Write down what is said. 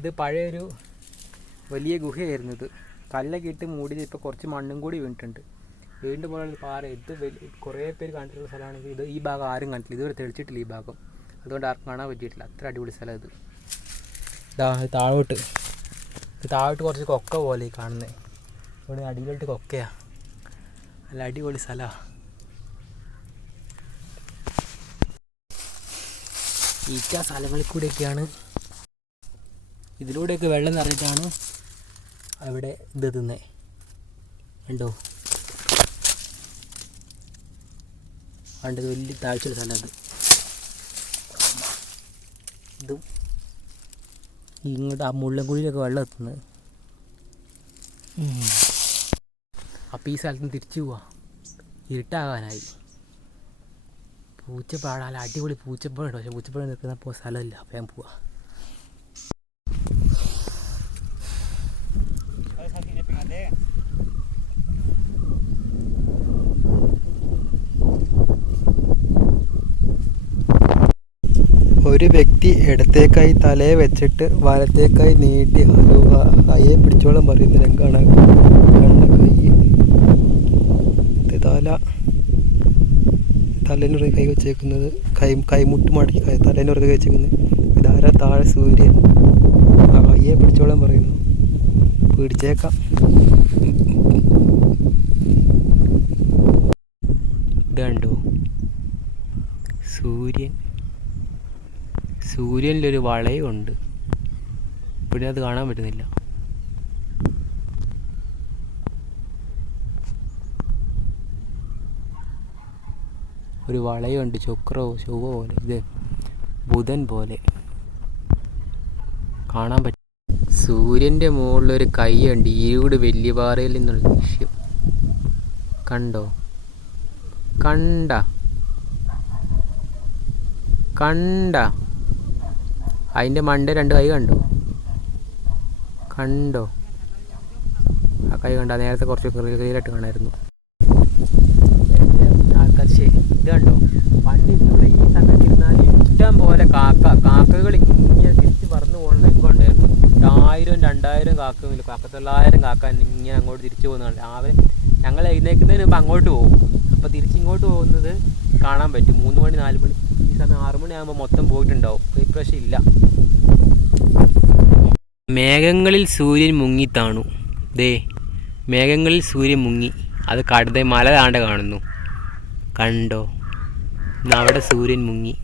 ഇത് പഴയൊരു വലിയ ഗുഹയായിരുന്നു. ഇത് കല്ലൊക്കെ ഇട്ട് മൂടിയത്. ഇപ്പോൾ കുറച്ച് മണ്ണും കൂടി വീണിട്ടുണ്ട്. വീണ്ടും പോലെ പാറ. ഇത് കുറേ പേര് കണ്ടിട്ടുള്ള സ്ഥലമാണെങ്കിൽ ഇത് ഈ ഭാഗം ആരും കണ്ടിട്ടില്ല. ഇതുവരെ തെളിച്ചിട്ടില്ല ഈ ഭാഗം. അതുകൊണ്ട് ആർക്കും കാണാൻ പറ്റിയിട്ടില്ല. അത്ര അടിപൊളി സ്ഥലം ഇത്. താഴോട്ട് കുറച്ച് കൊക്ക പോലെ കാണുന്നത്. ഇവിടെ അടിയിലോട്ട് കൊക്കയാണ്. നല്ല അടിപൊളി സ്ഥലമാണ്. ഈറ്റ സ്ഥലങ്ങളിൽ കൂടെയൊക്കെയാണ്, ഇതിലൂടെയൊക്കെ വെള്ളം നിറഞ്ഞിട്ടാണ് അവിടെ ഇത് തിന്നത്. കണ്ടോ, കണ്ടത് വലിയ താഴ്ചയുള്ള സ്ഥലം അത്. ഇതും ഇങ്ങോട്ട് ആ മുള്ളൻകുഴിയിലൊക്കെ വെള്ളം എത്തുന്നത്. അപ്പോൾ ഈ സ്ഥലത്ത് നിന്ന് തിരിച്ചു പോവാം. ഇരുട്ടാകാനായി. പൂച്ചപ്പാട, നല്ല അടിപൊളി പൂച്ചപ്പഴമുണ്ട്. പക്ഷേ പൂച്ചപ്പഴം നിൽക്കുന്നപ്പോൾ സ്ഥലമില്ല. അപ്പോൾ ഞാൻ പോവാം. ഒരു വ്യക്തി ഇടത്തേക്കായി തലയെ വെച്ചിട്ട് വലത്തേക്കായി നീട്ടി കയ്യെ പിടിച്ചോളം പറയുന്ന രംഗമാണ്. തലേനുറ കൈ വെച്ചേക്കുന്നത്, കൈമുട്ട് മടക്കി തലേനുറ കൈ വെച്ചേക്കുന്നത്. ഇതാരാ താഴെ സൂര്യൻ. കയ്യെ പിടിച്ചോളം പറയുന്നു. പിടിച്ചേക്കാം. ഇതുണ്ടോ സൂര്യനിലൊരു വളയം ഉണ്ട്. ഇവിടെ അത് കാണാൻ പറ്റുന്നില്ല. ഒരു വളയമുണ്ട്, ചക്രോ ചൊവ്വ പോലെ. ഇത് ബുധൻ പോലെ കാണാൻ പറ്റും. സൂര്യൻ്റെ മുകളിലൊരു കൈയുണ്ട്. ഈട് വലിയ പാറയിൽ നിന്നുള്ള ദൃശ്യം കണ്ടോ? കണ്ട അതിൻ്റെ മണ്ട രണ്ട് കൈ കണ്ടോ? ആ കൈ കണ്ട. നേരത്തെ കുറച്ച് ക്ലിയറായിട്ട് കാണായിരുന്നു. ആൾക്കാർ ശരി. ഇത് കണ്ടോ, പണ്ട് ഇവിടെ ഈ സമയത്ത് ഇരുന്നാൽ ഇഷ്ടം പോലെ കാക്കകൾ ഇങ്ങനെ തിരിച്ച് പറന്ന് പോകുന്ന രംഗമുണ്ടായിരുന്നു. 1000 2000 കാക്കകളിൽ 900 കാക്ക ഇങ്ങനെ അങ്ങോട്ട് തിരിച്ചു പോകുന്നതാണ്. രാവിലെ ഞങ്ങൾ എഴുന്നേൽക്കുന്നതിന് മുമ്പ് അങ്ങോട്ട് പോകും. അപ്പോൾ തിരിച്ചിങ്ങോട്ട് പോകുന്നത് കാണാൻ പറ്റും. 3 മണി 4 മണി. ഈ സമയം 6 മണിയാകുമ്പോൾ മൊത്തം പോയിട്ടുണ്ടാവും. ഇപ്രാവശ്യം ഇല്ല. മേഘങ്ങളിൽ സൂര്യൻ മുങ്ങിത്താണു. മേഘങ്ങളിൽ സൂര്യൻ മുങ്ങി. അത് കടത മല താണ്ട കാണുന്നു. കണ്ടോ, അവിടെ സൂര്യൻ മുങ്ങി.